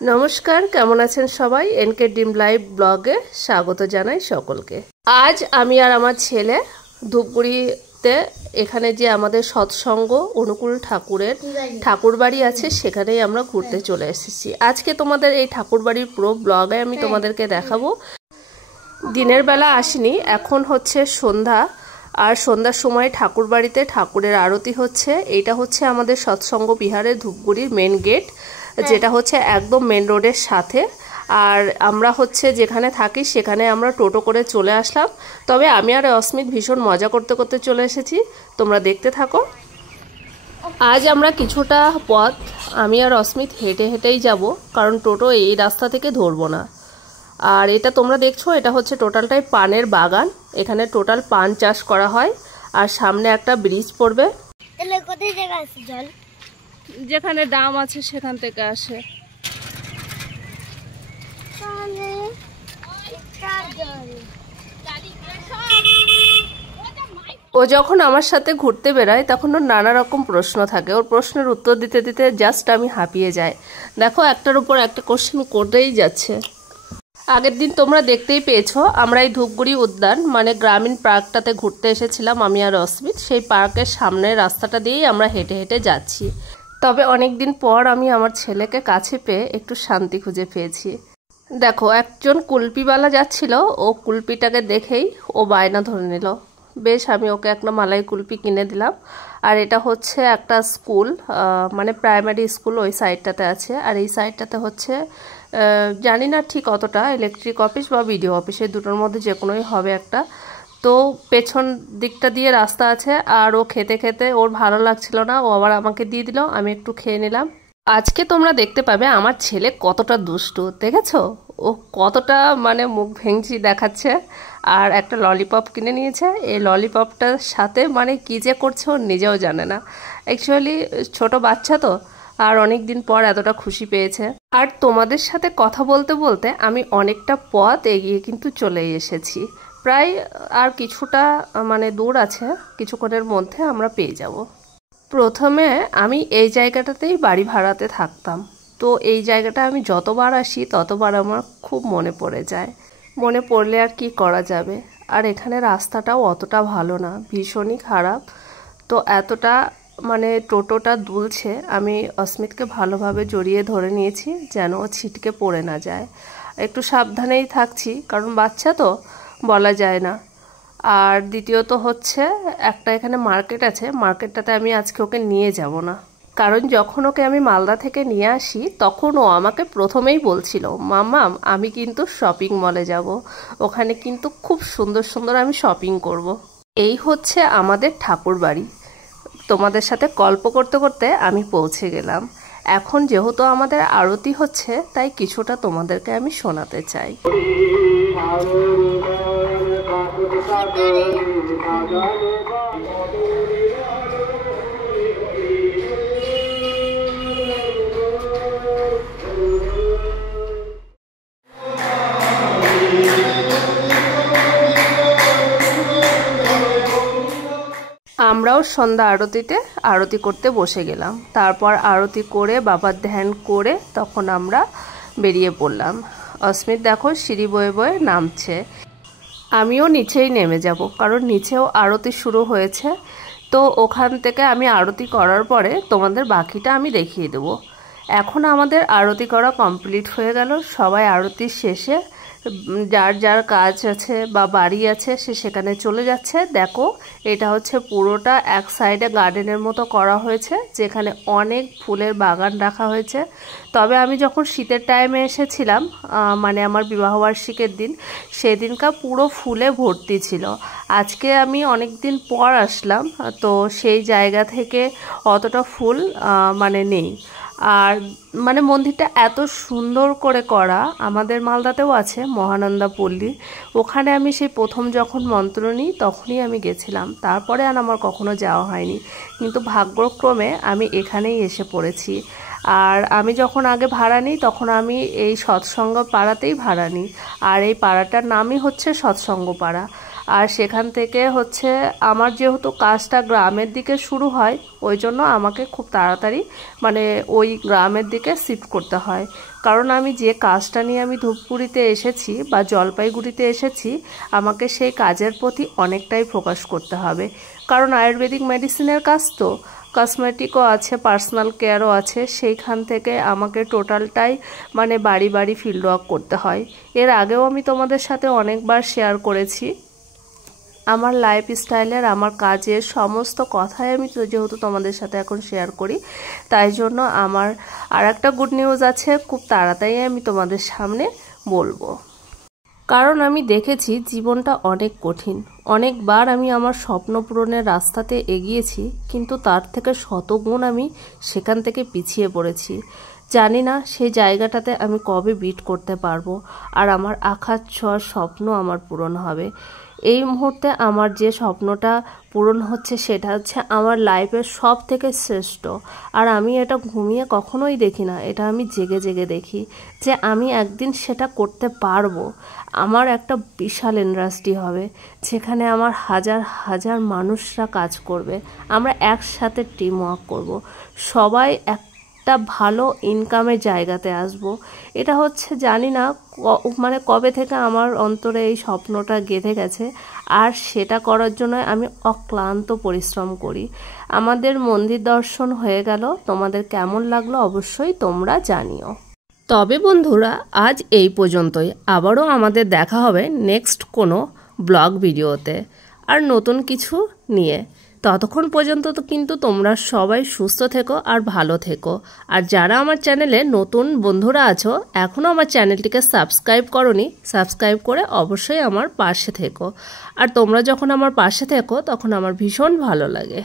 নমস্কার, কেমন আছেন সবাই? এনকে ড্রিম লাইভ ব্লগে স্বাগত জানাই সকলকে। আজ আমি আর আমার ছেলে ধূপগুড়িতে এখানে যে আমাদের সৎসঙ্গ অনুকূল ঠাকুরের ঠাকুরবাড়ি আছে সেখানেই আমরা ঘুরতে চলে এসেছি। আজকে তোমাদের এই ঠাকুরবাড়ির পুরো ব্লগে আমি তোমাদেরকে দেখাবো। দিনের বেলা আসিনি, এখন হচ্ছে সন্ধ্যা, আর সন্ধ্যার সময় ঠাকুরবাড়িতে ঠাকুরের আরতি হচ্ছে। এইটা হচ্ছে আমাদের সৎসঙ্গ বিহারের ধূপগুড়ির মেন গেট, যেটা হচ্ছে একদম মেন রোডের সাথে। আর আমরা হচ্ছে যেখানে থাকি সেখানে আমরা টোটো করে চলে আসলাম। তবে আমি আর অস্মিত ভীষণ মজা করতে করতে চলে এসেছি, তোমরা দেখতে থাকো। আজ আমরা কিছুটা পথ আমি আর অস্মিত হেঁটে হেঁটেই যাব, কারণ টোটো এই রাস্তা থেকে ধরবো না। আর এটা তোমরা দেখছো, এটা হচ্ছে টোটালটাই পানের বাগান। এখানে টোটাল পান চাষ করা হয়। আর সামনে একটা ব্রিজ পড়বে, যেখানে ডাম আছে সেখান থেকে আসে। ও যখন আমার সাথে ঘুরতে বেড়ায় তখন ওর নানা রকম প্রশ্ন থাকে। ওর প্রশ্নের উত্তর দিতে দিতে জাস্ট আমি হাঁপিয়ে যাই। দেখো, একটার উপর একটা কোশ্চেন করেই যাচ্ছে। আগের দিন তোমরা দেখতেই পেয়েছো, আমরা এই ধূপগুড়ি উদ্যান মানে গ্রামীণ পার্কটাতে ঘুরতে এসেছিলাম আমি আর অস্মিত। সেই পার্কের সামনের রাস্তাটা দিয়েই আমরা হেঁটে হেঁটে যাচ্ছি। তবে অনেক দিন পর আমি আমার ছেলেকে কাছে পেয়ে একটু শান্তি খুঁজে পেয়েছি। দেখো, একজন কুলপিওয়ালা যাচ্ছিল, ও কুলপিটাকে দেখেই ও বায়না ধরে নিল। বেশ, আমি ওকে একটা মালাই কুলপি কিনে দিলাম। আর এটা হচ্ছে একটা স্কুল, মানে প্রাইমারি স্কুল ওই সাইডটাতে আছে। আর এই সাইডটাতে হচ্ছে জানি না ঠিক অতটা, ইলেকট্রিক অফিস বা বিডিও অফিস, এই দুটোর মধ্যে যে কোনোই হবে একটা। তো পেছন দিকটা দিয়ে রাস্তা আছে। আর ও খেতে খেতে ওর ভালো লাগছিল না, ও আবার আমাকে দিয়ে দিল, আমি একটু খেয়ে নিলাম। আজকে তোমরা দেখতে পাবে আমার ছেলে কতটা দুষ্টু, দেখেছো? ও কতটা মানে মুখ ভেঙচি দেখাচ্ছে। আর একটা ললিপপ কিনে নিয়েছে। এই ললিপপটার সাথে মানে কী যে করছে ও নিজেও জানে না। অ্যাকচুয়ালি ছোট বাচ্চা তো, আর অনেক দিন পর এতটা খুশি পেয়েছে। আর তোমাদের সাথে কথা বলতে বলতে আমি অনেকটা পথ এগিয়ে কিন্তু চলে এসেছি। প্রায় আর কিছুটা মানে দূর আছে, কিছুক্ষণের মধ্যে আমরা পেয়ে যাব। প্রথমে আমি এই জায়গাটাতেই বাড়ি ভাড়াতে থাকতাম। তো এই জায়গাটা আমি যতবার আসি ততবার আমার খুব মনে পড়ে যায়। মনে পড়লে আর কি করা যাবে। আর এখানে রাস্তাটাও অতটা ভালো না, ভীষণই খারাপ। তো এতটা মানে টোটোটা দুলছে, আমি অস্মিতকে ভালোভাবে জড়িয়ে ধরে নিয়েছি যেন ও ছিটকে পড়ে না যায়। একটু সাবধানেই থাকছি, কারণ বাচ্চা তো বলা যায় না। আর দ্বিতীয়ত হচ্ছে একটা এখানে মার্কেট আছে, মার্কেটটাতে আমি আজকে ওকে নিয়ে যাব না। কারণ যখন ওকে আমি মালদা থেকে নিয়ে আসি তখন ও আমাকে প্রথমেই বলছিল, মাম্মাম আমি কিন্তু শপিং মলে যাব, ওখানে কিন্তু খুব সুন্দর সুন্দর আমি শপিং করব। এই হচ্ছে আমাদের ঠাকুর বাড়ি। তোমাদের সাথে গল্প করতে করতে আমি পৌঁছে গেলাম। এখন যেহেতু আমাদের আরতি হচ্ছে, তাই কিছুটা তোমাদেরকে আমি শোনাতে চাই। আমরাও সন্ধ্যা আরতিতে আরতি করতে বসে গেলাম। তারপর আরতি করে বাবার ধ্যান করে তখন আমরা বেরিয়ে পড়লাম। অস্মিত দেখো সিঁড়ি বয়ে বয়ে নামছে, আমিও নিচেই নেমে যাব, কারণ নিচেও আরতি শুরু হয়েছে। তো ওখান থেকে আমি আরতি করার পরে তোমাদের বাকিটা আমি দেখিয়ে দেবো। এখন আমাদের আরতি করা কমপ্লিট হয়ে গেল। সবাই আরতির শেষে যার যার কাজ আছে বা বাড়ি আছে সে সেখানে চলে যাচ্ছে। দেখো, এটা হচ্ছে পুরোটা এক সাইডে গার্ডেনের মতো করা হয়েছে, যেখানে অনেক ফুলের বাগান রাখা হয়েছে। তবে আমি যখন শীতের টাইমে এসেছিলাম, মানে আমার বিবাহবার্ষিকীর দিন, সেদিনকার পুরো ফুলে ভর্তি ছিল। আজকে আমি অনেক দিন পর আসলাম, তো সেই জায়গা থেকে অতটা ফুল মানে নেই। আর মানে মন্দিরটা এত সুন্দর করে করা, আমাদের মালদাতেও আছে মহানন্দা পল্লী, ওখানে আমি সেই প্রথম যখন মন্ত্র নিই তখনই আমি গেছিলাম, তারপরে আর আমার কখনো যাওয়া হয়নি। কিন্তু ভাগ্যক্রমে আমি এখানেই এসে পড়েছি। আর আমি যখন আগে ভাড়া নিই তখন আমি এই সৎসঙ্গ পাড়াতেই ভাড়া নিই। আর এই পাড়াটার নামই হচ্ছে সৎসঙ্গ পাড়া। আর সেখান থেকে হচ্ছে আমার যেহেতু কাজটা গ্রামের দিকে শুরু হয়, ওই জন্য আমাকে খুব তাড়াতাড়ি মানে ওই গ্রামের দিকে শিফট করতে হয়। কারণ আমি যে কাজটা নিয়ে আমি ধূপগুড়িতে এসেছি বা জলপাইগুড়িতে এসেছি, আমাকে সেই কাজের প্রতি অনেকটাই ফোকাস করতে হবে। কারণ আয়ুর্বেদিক মেডিসিনের কাজ তো, কসমেটিকও আছে, পার্সোনাল কেয়ারও আছে, সেইখান থেকে আমাকে টোটালটাই মানে বাড়ি বাড়ি ফিল্ড ওয়ার্ক করতে হয়। এর আগেও আমি তোমাদের সাথে অনেকবার শেয়ার করেছি আমার লাইফস্টাইলের, আমার কাজের সমস্ত কথাই আমি তো যেহেতু তোমাদের সাথে এখন শেয়ার করি, তাই জন্য আমার আর একটা গুড নিউজ আছে, খুব তাড়াতাড়ি আমি তোমাদের সামনে বলবো। কারণ আমি দেখেছি জীবনটা অনেক কঠিন। অনেকবার আমি আমার স্বপ্ন পূরণের রাস্তাতে এগিয়েছি, কিন্তু তার থেকে শতগুণ আমি সেখান থেকে পিছিয়ে পড়েছি। জানি না সেই জায়গাটাতে আমি কবে বিট করতে পারবো, আর আমার আকাশ ছোঁয়ার স্বপ্ন আমার পূরণ হবে। এই মুহূর্তে আমার যে স্বপ্নটা পূরণ হচ্ছে সেটা হচ্ছে আমার লাইফের সব থেকে শ্রেষ্ঠ। আর আমি এটা ঘুমিয়ে কখনোই দেখি না, এটা আমি জেগে জেগে দেখি যে আমি একদিন সেটা করতে পারবো। আমার একটা বিশাল ইন্ডাস্ট্রি হবে, যেখানে আমার হাজার হাজার মানুষরা কাজ করবে, আমরা একসাথে টিম ওয়ার্ক করবো, সবাই একটা ভালো ইনকামের জায়গাতে আসব। এটা হচ্ছে জানি না মানে কবে থেকে আমার অন্তরে এই স্বপ্নটা গেঁথে গেছে, আর সেটা করার জন্য আমি অক্লান্ত পরিশ্রম করি। আমাদের মন্দির দর্শন হয়ে গেল, তোমাদের কেমন লাগলো অবশ্যই তোমরা জানিও। তবে বন্ধুরা আজ এই পর্যন্তই, আবারও আমাদের দেখা হবে নেক্সট কোনো ব্লগ ভিডিওতে আর নতুন কিছু নিয়ে। ততক্ষণ পর্যন্ত তো কিন্তু তোমরা সবাই সুস্থ থেকো আর ভালো থেকো। আর যারা আমার চ্যানেলে নতুন বন্ধুরা আছো, এখনও আমার চ্যানেলটিকে সাবস্ক্রাইব করোনি, সাবস্ক্রাইব করে অবশ্যই আমার পাশে থেকো। আর তোমরা যখন আমার পাশে থেকো তখন আমার ভীষণ ভালো লাগে।